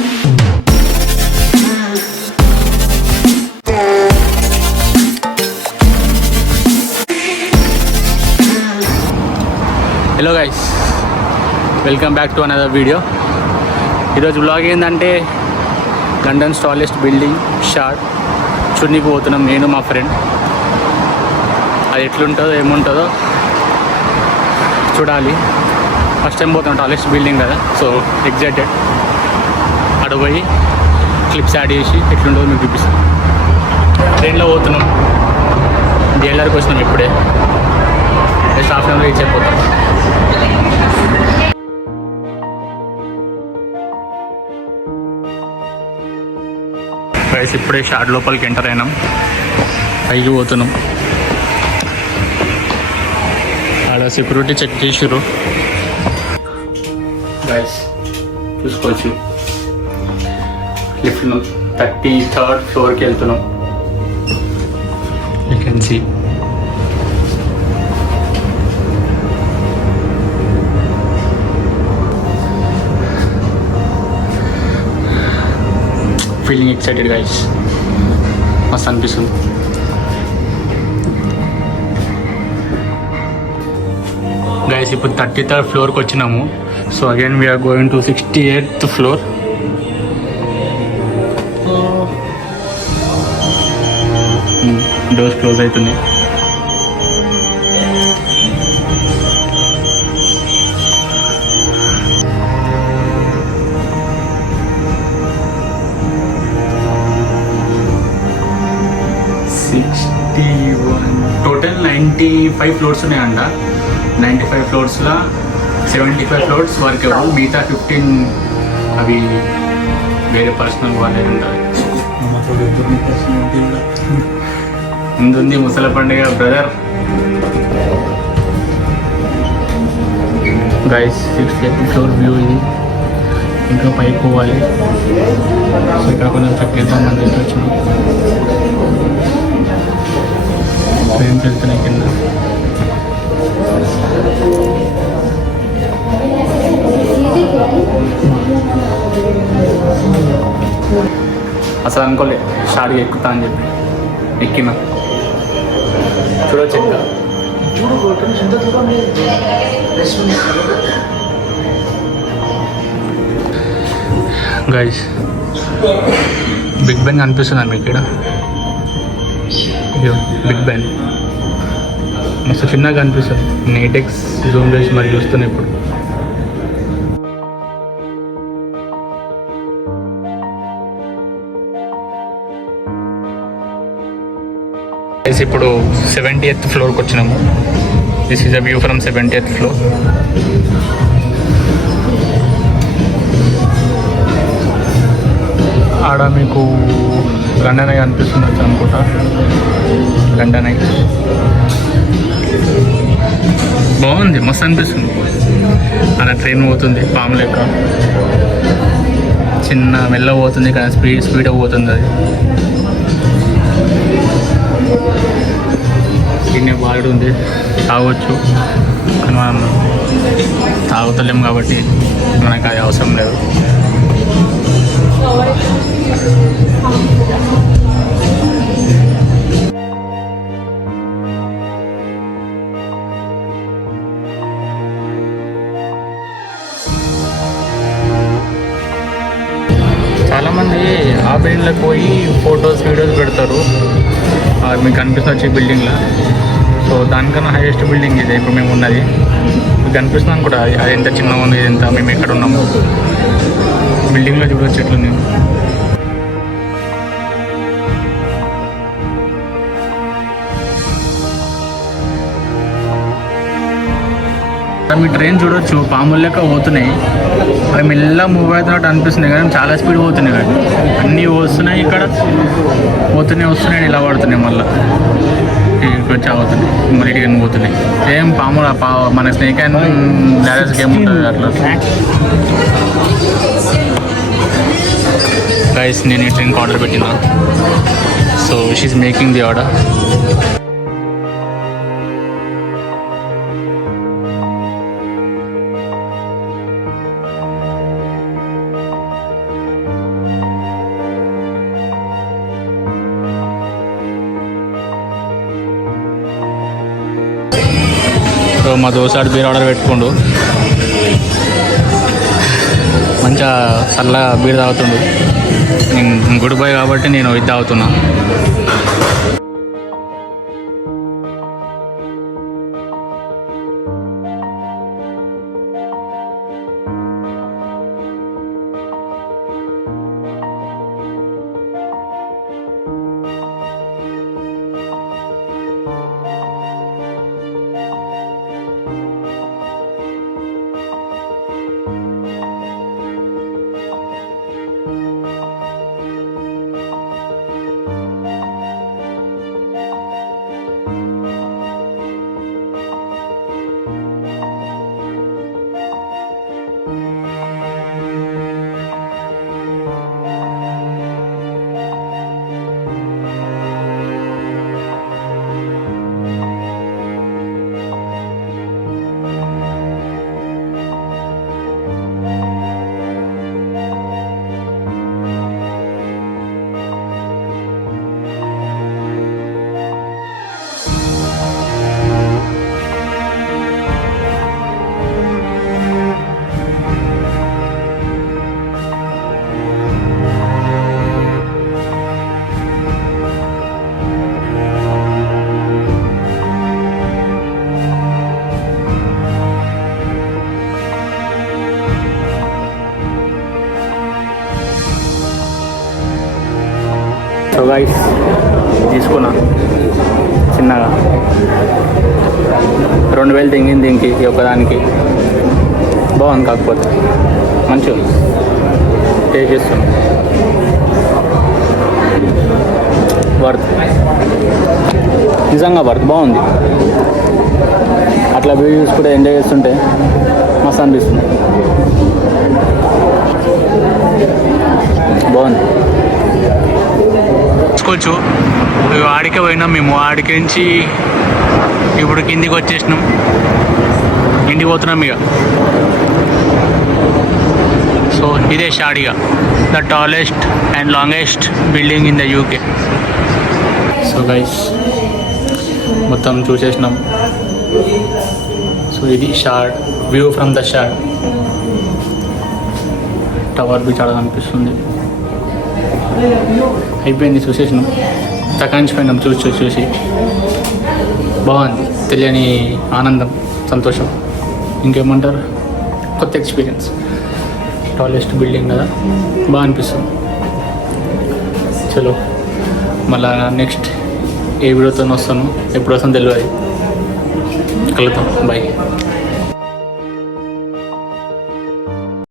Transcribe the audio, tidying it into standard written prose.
Hello guys, welcome back to another video. ఈరోజు బ్లాగ్ ఏంటంటే London tallest building short చూడనీకి పోతున్నాం నేను మా ఫ్రెండ్. అది ఎట్లుంటుందో ఏముంటుందో చూడాలి. ఫస్ట్ టైం పోతున్నాం, టాలెస్ట్ బిల్డింగ్ కదా, సో ఎగ్జైటెడ్. అక్కడ పోయి క్లిప్స్ యాడ్ చేసి ఎట్లుంటుందో మీకు చూపిస్తాం. ట్రైన్లో పోతున్నాం, డిఎల్ఆర్కి వచ్చినాం ఇప్పుడే. Just half an hour reach అయిపోతాం. గైస్ ఇప్పుడే షార్ట్ లోపలికి ఎంటర్ అయినాం, పైకి పోతున్నాం. ఆడ సెక్యూరిటీ చెక్ చేసిర్రు. గైస్ చూసుకోవచ్చు, లిఫ్ట్లో 33rd ఫ్లోర్కి వెళ్తున్నాం. You can see. Feeling excited guys, మస్తు అనిపిస్తుంది. గైస్ ఇప్పుడు 33rd ఫ్లోర్కి వచ్చినాము. So again we're going to 68th floor. Doors close అవుతుంది. టోటల్ 95 ఫ్లోర్స్ ఉన్నాయంట. 95 ఫ్లోర్స్లో 75 ఫ్లోర్స్ వరకు ఎవరు, మిగతా 15 అవి వేరే పర్సనల్ వాళ్ళే ఉంటారు. ముందుంది ముసల పండుగ brother. Guys 68th floor view ఇది. ఇంకా పైకి పోవాలి. సో ఇక్కడ కొంచెం చెక్ చేద్దాం అని చెప్పి వచ్చినాం. ట్రైన్కి వెళ్తున్నాయి కింద. అసలు అనుకోలే షార్ట్గా ఎక్కుతా అని చెప్పి ఎక్కినా. చూడొచ్చు ఇంకా. గైస్ బిగ్ బెన్ కనిపిస్తుందా మీకు? ఇక్కడ బిగ్ బెన్ మస్తు చిన్నగా కనిపిస్తుంది. నేటెక్స్ జూమ్ చేసి మరి చూస్తున్నా ఇప్పుడు. ఇప్పుడు 70th ఫ్లోర్కి వచ్చినాము. This is a view from 70th floor. ఆడ మీకు లండన్ ఐ అనిపిస్తుంది అనుకుంటా. లండన్ ఐ బాగుంది, మస్తు అనిపిస్తుంది. అలా ట్రైన్ పోతుంది పాము లెక్క, చిన్న మెల్ల పోతుంది కానీ స్పీడ్గా పోతుంది. అది దీన్ని బాగా ఉంది, తాగొచ్చు కానీ మనం తాగుతలేము కాబట్టి మనకు అది అవసరం లేదు. చాలామంది ఆ బిల్డింగ్లోకి పోయి ఫొటోస్ వీడియోస్ పెడతారు. మీకు కనిపిస్తుంది ఈ బిల్డింగ్లో. సో దానికన్నా హైయెస్ట్ బిల్డింగ్ ఇది ఇప్పుడు మేము ఉన్నది. మీకు కనిపిస్తున్నాను కూడా, అది ఎంత చిన్నగా ఉంది, ఎంత మేము ఎక్కడ ఉన్నాము. బిల్డింగ్లో చూడవచ్చు ఎట్లుంది. మీ ట్రైన్ చూడొచ్చు, పాముల లెక్క పోతున్నాయి. అవి మెల్ల మూవ్ అవుతున్నట్టు అనిపిస్తున్నాయి కానీ చాలా స్పీడ్ పోతున్నాయి. కానీ అన్నీ వస్తున్నాయి, ఇక్కడ వస్తున్నాయి, ఇలా పడుతున్నాయి. మళ్ళీ ఇక్కడికి వచ్చి అవుతున్నాయి, మళ్ళీ ఇటుకని పోతున్నాయి. సేమ్ పాముల మన స్నేక్ అండ్ ల్యాడర్స్ గేమ్ ఉంటుంది అట్లా. గైస్ నేను ఈ ట్రైన్కి ఆర్డర్ పెట్టినా. So she's making the order. మా దోసాడు బీర్ ఆర్డర్ పెట్టుకుండు, మంచిగా చల్ల బీర్ తాగుతుండు. నేను గుడ్ బాయ్ కాబట్టి నేను ఇది తాగుతున్నా. సో గైస్ తీసుకున్నా చిన్నగా 2000 తెంగింది దీనికి ఒకదానికి. బాగుంది, కాకపోతే మంచిగా టేస్ట్ చేస్తుంది. వర్త్, నిజంగా వర్త్, బాగుంది. అట్లా వ్యూ చూసుకుంటే ఎంజాయ్ చేస్తుంటే మస్తు అనిపిస్తుంది. బాగుంది. తీసుకోవచ్చు. ఆడికే పోయినాం మేము, ఆడికి నుంచి ఇప్పుడు కిందికి వచ్చేసినాం, ఇంటికి పోతున్నాం ఇక. సో ఇదే షాడిగా, the tallest and longest building in the UK. So guys మొత్తం చూసేసినాం. సో ఇది Shard view from the Shard. Tower బి చాలా అనిపిస్తుంది. అయిపోయింది, చూసేసినాం, తకాంచిపోయినాం చూసి. బాగుంది, తెలియని ఆనందం, సంతోషం, ఇంకేమంటారు, కొత్త ఎక్స్పీరియన్స్. టాలెస్ట్ బిల్డింగ్ కదా, బాగా అనిపిస్తుంది. చలో మళ్ళా నెక్స్ట్ ఏ వీడియోతో వస్తాను, ఎప్పుడు వస్తాను తెలియదు. కలుద్దాం, బాయ్.